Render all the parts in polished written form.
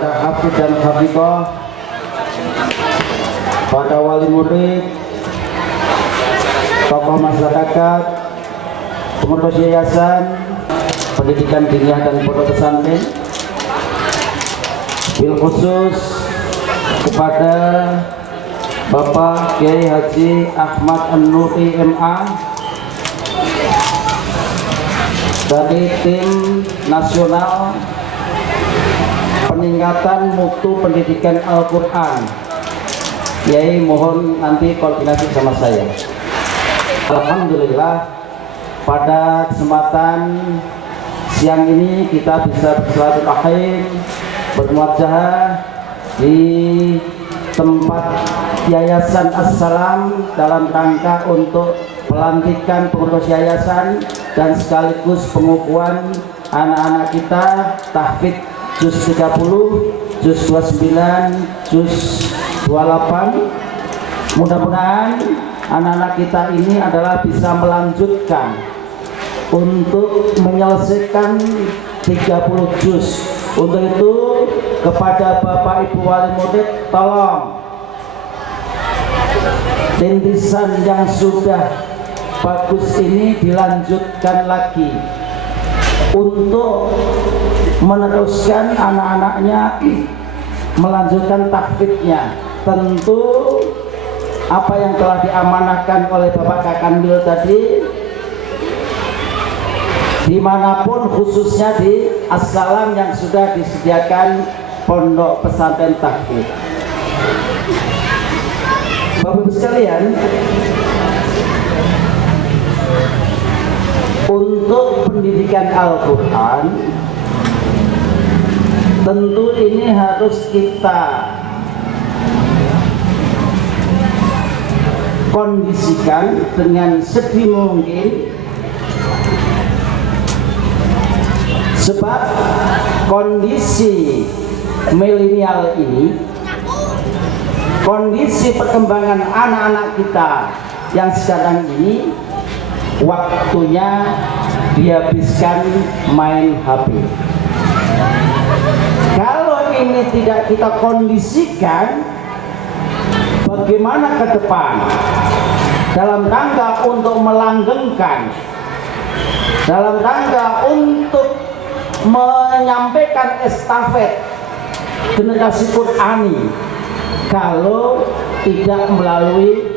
pada hafid dan hafidhah, pada wali murid, tokoh masyarakat, pengurus yayasan pendidikan diniyah dan pondok pesantren, bil khusus kepada Bapak Kiai Haji Ahmad An-Nuri MA dari tim nasional peningkatan mutu pendidikan Al-Quran. Kiai mohon nanti koordinasi sama saya. Alhamdulillah pada kesempatan siang ini kita bisa bersilaturahim bermuajah di tempat Yayasan As-Salam dalam rangka untuk pelantikan pengurus yayasan dan sekaligus pengukuhan anak-anak kita tahfidz juz 30, juz 29, juz 28. Mudah-mudahan anak-anak kita ini adalah bisa melanjutkan untuk menyelesaikan 30 juz. Untuk itu kepada Bapak Ibu wali murid, tolong rintisan yang sudah bagus ini dilanjutkan lagi untuk meneruskan anak-anaknya melanjutkan tahfidznya. Tentu apa yang telah diamanahkan oleh Bapak Kakanwil tadi, dimanapun khususnya di As-Salam yang sudah disediakan pondok pesantren tahfidz. Bapak-Ibu sekalian, untuk pendidikan Al-Quran tentu ini harus kita kondisikan dengan sedini mungkin, sebab kondisi milenial ini, kondisi perkembangan anak-anak kita yang sekarang ini waktunya dihabiskan main HP. Kalau ini tidak kita kondisikan, bagaimana ke depan dalam rangka untuk melanggengkan, dalam rangka untuk menyampaikan estafet generasi Qur'ani, kalau tidak melalui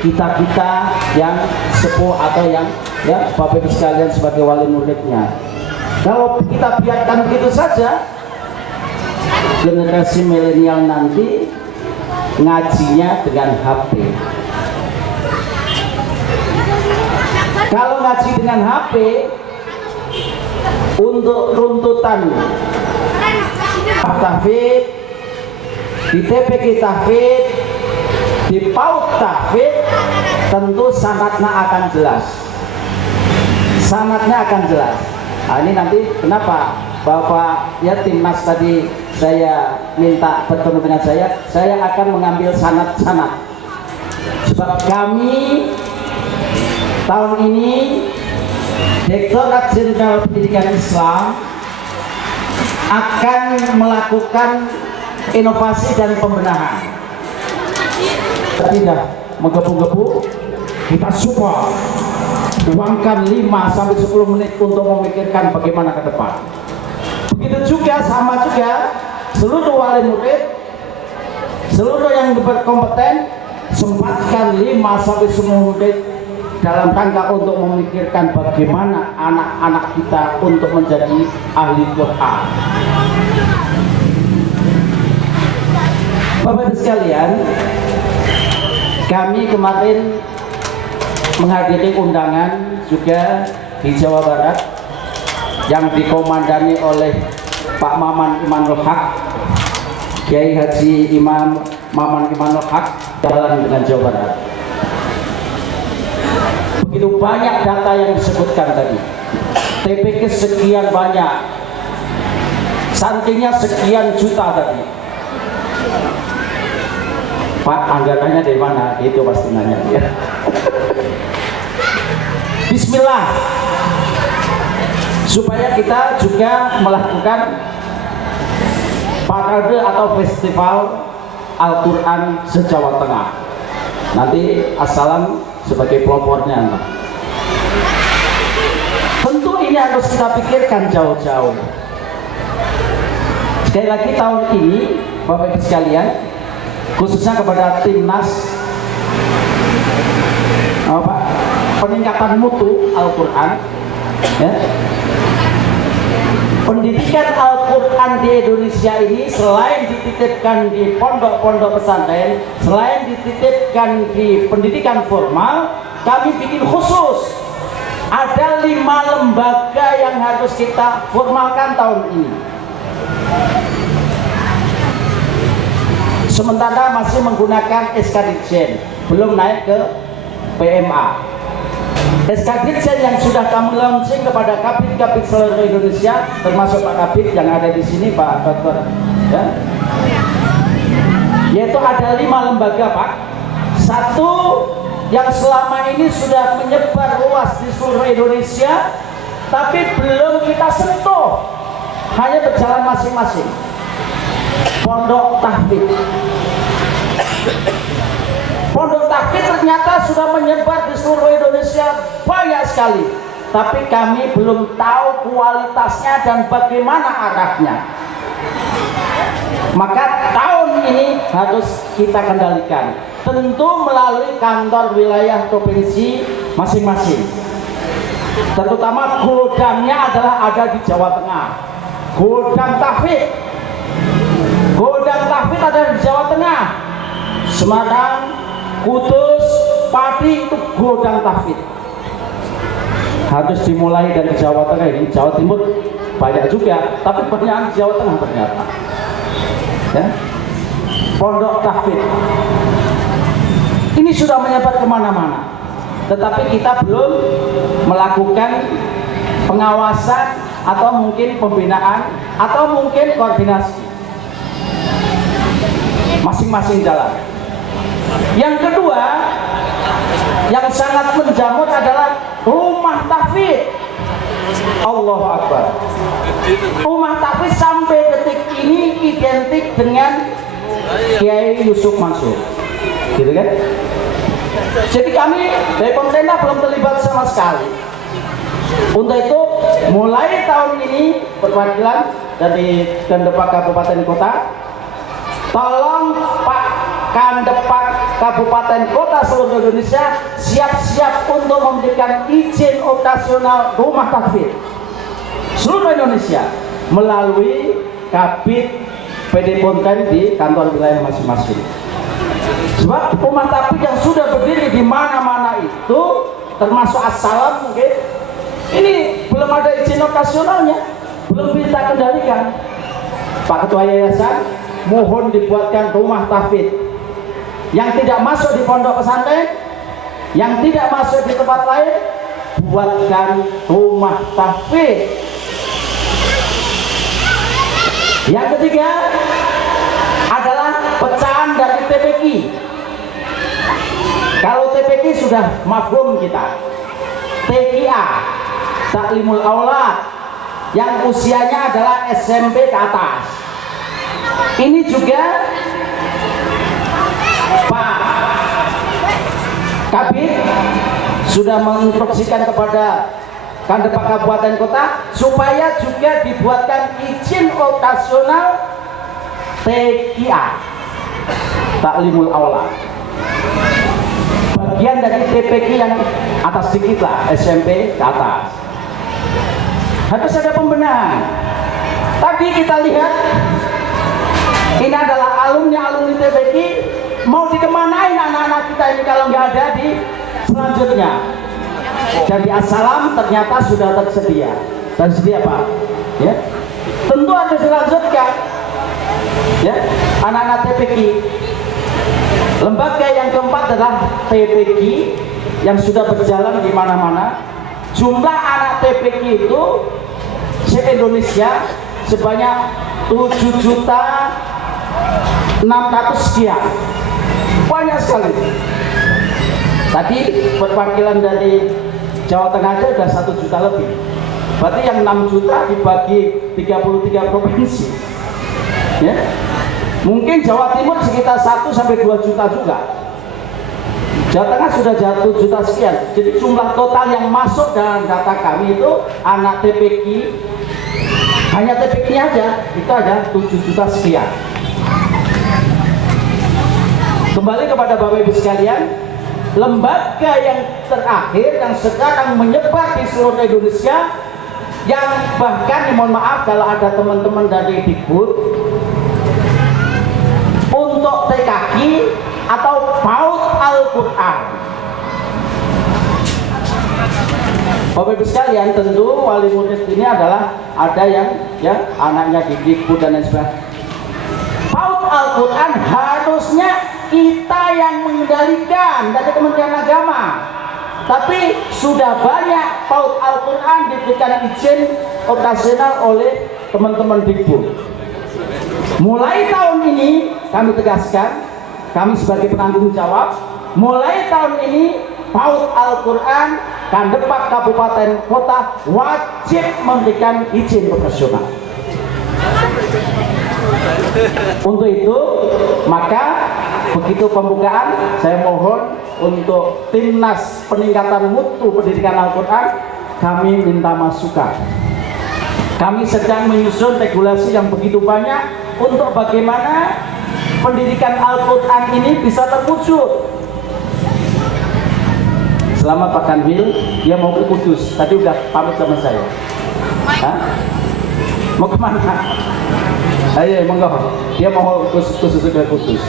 kita-kita yang sepuh atau yang Bapak Ibu sekalian sebagai wali muridnya. Kalau kita biarkan begitu saja, generasi milenial nanti ngajinya dengan HP. Kalau ngaji dengan HP, untuk runtutan tahfidz, di TPQ tahfidz, di PAUD tahfidz, tentu sanadnya akan jelas. Sanadnya akan jelas. Nah, ini nanti kenapa Bapak ya timnas tadi saya minta bertemu dengan saya akan mengambil sanad-sanad. Sebab kami tahun ini Direktorat Jenderal Pendidikan Islam akan melakukan inovasi dan pembenahan. Tidak menggebu-gebu, kita support, uangkan 5-10 menit untuk memikirkan bagaimana ke depan. Begitu juga, sama juga seluruh wali murid, seluruh yang berkompeten, sempatkan 5-10 menit dalam rangka untuk memikirkan bagaimana anak-anak kita untuk menjadi ahli Quran. Bapak-Ibu sekalian, kami kemarin menghadiri undangan juga di Jawa Barat yang dikomandani oleh Pak Maman Imanul Haq, Kiai Haji Imam Maman Imanul Haq, jalan dengan Jawa Barat. Begitu banyak data yang disebutkan tadi, TPQ sekian banyak, santrinya sekian juta tadi. Pak, anggarannya dari mana? Itu pasti nanya ya. Bismillah, supaya kita juga melakukan parade atau festival Al-Quran se-Jawa Tengah. Nanti Assalam sebagai pelopornya. Tentu ini harus kita pikirkan jauh-jauh. Sekali lagi tahun ini Bapak Ibu sekalian, khususnya kepada timnas peningkatan mutu Al-Quran, ya. Pendidikan Al-Quran di Indonesia ini selain dititipkan di pondok-pondok pesantren, selain dititipkan di pendidikan formal, kami bikin khusus. Ada 5 lembaga yang harus kita formalkan tahun ini. Sementara masih menggunakan SK Dirjen, belum naik ke PMA. SK Dirjen yang sudah kami launching kepada kabit-kabit seluruh Indonesia, termasuk Pak Kabit yang ada di sini, Pak Dokter, ya. Yaitu ada 5 lembaga, Pak. Satu yang selama ini sudah menyebar luas di seluruh Indonesia, tapi belum kita sentuh, hanya berjalan masing-masing. Pondok Tahfidz. Pondok Tahfidz ternyata sudah menyebar di seluruh Indonesia banyak sekali, tapi kami belum tahu kualitasnya dan bagaimana arahnya. Maka tahun ini harus kita kendalikan, tentu melalui kantor wilayah provinsi masing-masing. Terutama gudangnya adalah ada di Jawa Tengah. Gudang Tahfidz ada di Jawa Tengah, Semarang, Kudus, Pati, itu gudang Tahfidz. Harus dimulai dari Jawa Tengah ini. Jawa Timur banyak juga, tapi banyak di Jawa Tengah ternyata, ya. Pondok Tahfidz ini sudah menyebar kemana-mana, tetapi kita belum melakukan pengawasan atau mungkin pembinaan atau mungkin koordinasi. Masing-masing jalan. Yang kedua yang sangat menjamur adalah rumah tahfidz. Allahu Akbar. Rumah tahfidz sampai detik ini identik dengan Kiai Yusuf Mansur, gitu kan? Jadi kami dari pemerintah belum terlibat sama sekali. Untuk itu mulai tahun ini perwakilan dari Kandepak Kabupaten Kota, tolong Pak Kandepak Kabupaten Kota seluruh Indonesia siap-siap untuk memberikan izin operasional rumah tahfidz seluruh Indonesia melalui Kabit PD Ponten di kantor wilayah masing-masing. Sebab rumah tahfidz yang sudah berdiri di mana-mana itu, termasuk Assalam mungkin, ini belum ada izin operasionalnya, belum bisa kendalikan. Pak Ketua Yayasan, mohon dibuatkan rumah tahfidz yang tidak masuk di pondok pesantren, yang tidak masuk di tempat lain, buatkan rumah tahfidz. Yang ketiga adalah pecahan dari TPQ. Kalau TPQ sudah mafhum kita, TKA, Taklimul Aulad, yang usianya adalah SMP ke atas. Ini juga Pak Kabit sudah menginstruksikan kepada Kandepak Kabupaten Kota supaya juga dibuatkan izin operasional TKA, Taklimul Aulad, bagian dari TPQ yang atas sedikit lah, SMP ke atas. Harus ada pembenahan. Tadi kita lihat ini adalah alumni TPQ, mau dikemanain anak-anak kita ini kalau nggak ada di selanjutnya. Jadi Assalam ternyata sudah tersedia. Tersedia Pak, ya. Tentu harus dilanjutkan, ya. Anak-anak TPQ. Lembaga yang keempat adalah TPQ yang sudah berjalan di mana-mana. Jumlah anak TPQ itu se-Indonesia sebanyak 7.600.000 sekian. Banyak sekali. Tadi perwakilan dari Jawa Tengah aja udah 1 juta lebih. Berarti yang 6 juta dibagi 33 provinsi. Ya. Mungkin Jawa Timur sekitar 1 sampai 2 juta juga. Jawa Tengah sudah 1 juta sekian. Jadi jumlah total yang masuk dalam data kami itu anak TPQ, hanya TPQ aja, itu ada 7 juta sekian. Kembali kepada Bapak Ibu sekalian, lembaga yang terakhir yang sekarang menyebar di seluruh Indonesia, yang bahkan mohon maaf kalau ada teman-teman dari Dikbud untuk TKQ atau PAUD Al-Quran. Bapak Ibu sekalian, tentu wali murid ini adalah ada yang ya anaknya di Dikbud dan lain sebagainya. PAUD Al-Quran harusnya kita yang mengendalikan dari Kementerian Agama, tapi sudah banyak PAUD Al-Quran diberikan izin operasional oleh teman-teman Dikbud. Mulai tahun ini kami tegaskan, kami sebagai penanggung jawab, mulai tahun ini PAUD Al-Quran Kandepak Kabupaten Kota wajib memberikan izin operasional. Untuk itu, maka begitu pembukaan, saya mohon untuk Timnas Peningkatan Mutu Pendidikan Al-Quran, kami minta masukan. Kami sedang menyusun regulasi yang begitu banyak untuk bagaimana pendidikan Al-Quran ini bisa terwujud. Selamat Pak Kanwil, dia mau ke Kudus, tadi udah pamit sama saya. Hah? Mau kemana? Ayo, monggo. Dia mau khusus ke Kudus.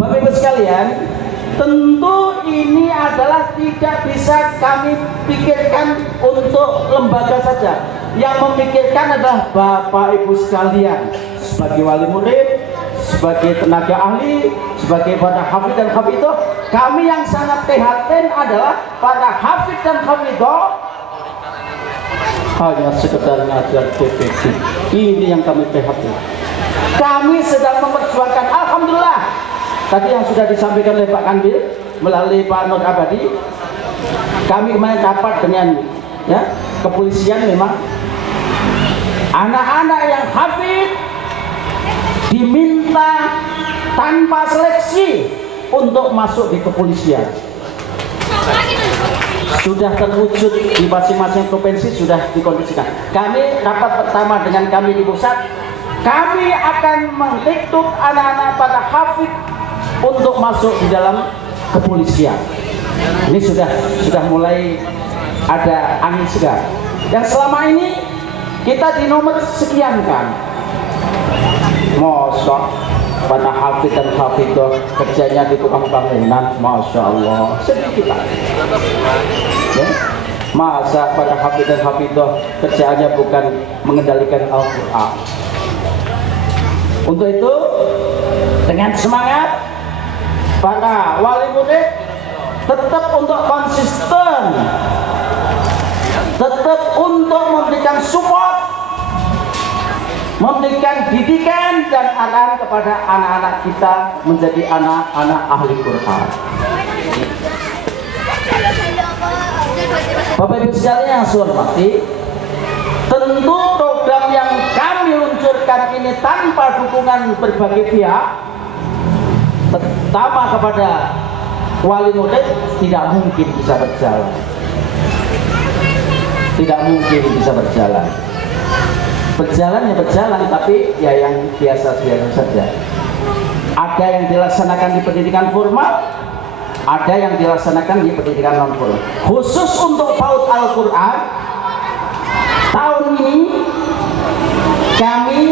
Bapak Ibu sekalian, tentu ini adalah tidak bisa kami pikirkan untuk lembaga saja. Yang memikirkan adalah Bapak Ibu sekalian, sebagai wali murid, sebagai tenaga ahli, sebagai para hafid dan hafidhah. Kami yang sangat prihatin adalah para hafid dan hafidhah hanya sekedar ngajar TPQ. Ini yang kami prihatin. Kami sedang memperjuangkan, alhamdulillah, tadi yang sudah disampaikan oleh Pak Kanwil melalui Pak Nur Abadi, kami kemarin rapat dengan ya kepolisian. Memang anak-anak yang hafid diminta tanpa seleksi untuk masuk di kepolisian. Sudah terwujud di masing-masing provinsi, sudah dikondisikan. Kami rapat pertama dengan kami di pusat, kami akan mengrekrut anak-anak para hafid untuk masuk di dalam kepolisian. Ini sudah mulai ada angin segar. Yang selama ini kita di nomor sekian kan, mosok pada hafid dan hafidhah kerjanya di tukang bangunan, masya Allah, sedikit ya. Masa pada hafid dan hafidhah kerjaannya bukan mengendalikan Al-Quran. Untuk itu, dengan semangat para wali murid tetap untuk konsisten, tetap untuk memberikan support, memberikan didikan dan arahan kepada anak-anak kita menjadi anak-anak ahli Quran. Bapak Ibu sekalian yang saya hormati, tentu program yang kami luncurkan ini tanpa dukungan berbagai pihak, pertama kepada wali murid, tidak mungkin bisa berjalan. Tidak mungkin bisa berjalan. Berjalan ya berjalan, tapi ya yang biasa-biasa saja. Ada yang dilaksanakan di pendidikan formal, ada yang dilaksanakan di pendidikan non formal. Khusus untuk PAUD Al-Quran, tahun ini kami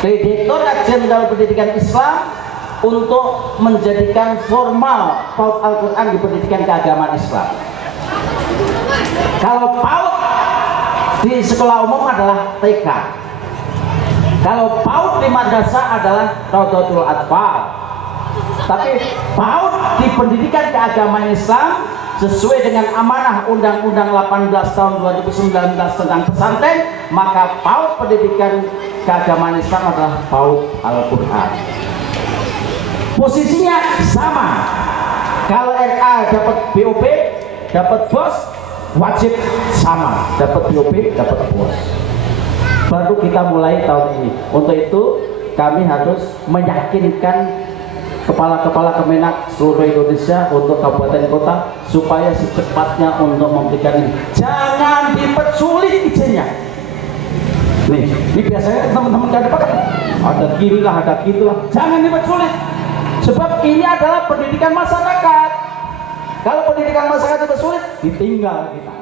Direktorat Jenderal Pendidikan Islam untuk menjadikan formal PAUD Al-Quran di pendidikan keagamaan Islam. Kalau PAUD di sekolah umum adalah TK. Kalau PAUD di madrasah adalah Raudhatul Atfal. Tapi PAUD di pendidikan keagamaan Islam sesuai dengan amanah Undang-Undang 18 tahun 2019 tentang pesantren, maka PAUD pendidikan keagamaan Islam adalah PAUD Al-Quran. Posisinya sama. Kalau RA dapat BOP, dapat BOS, wajib sama, dapat BOP, dapat BOS. baru kita mulai tahun ini. Untuk itu kami harus meyakinkan kepala-kepala Kemenak seluruh Indonesia untuk kabupaten kota supaya secepatnya untuk memberikan ini. Jangan dipersulit izinnya. Nih, ini biasanya teman-teman kan ada kiri lah, ada gitu lah. Jangan dipersulit. Sebab ini adalah pendidikan masyarakat. Kalau pendidikan masyarakat dipersulit, ditinggal kita.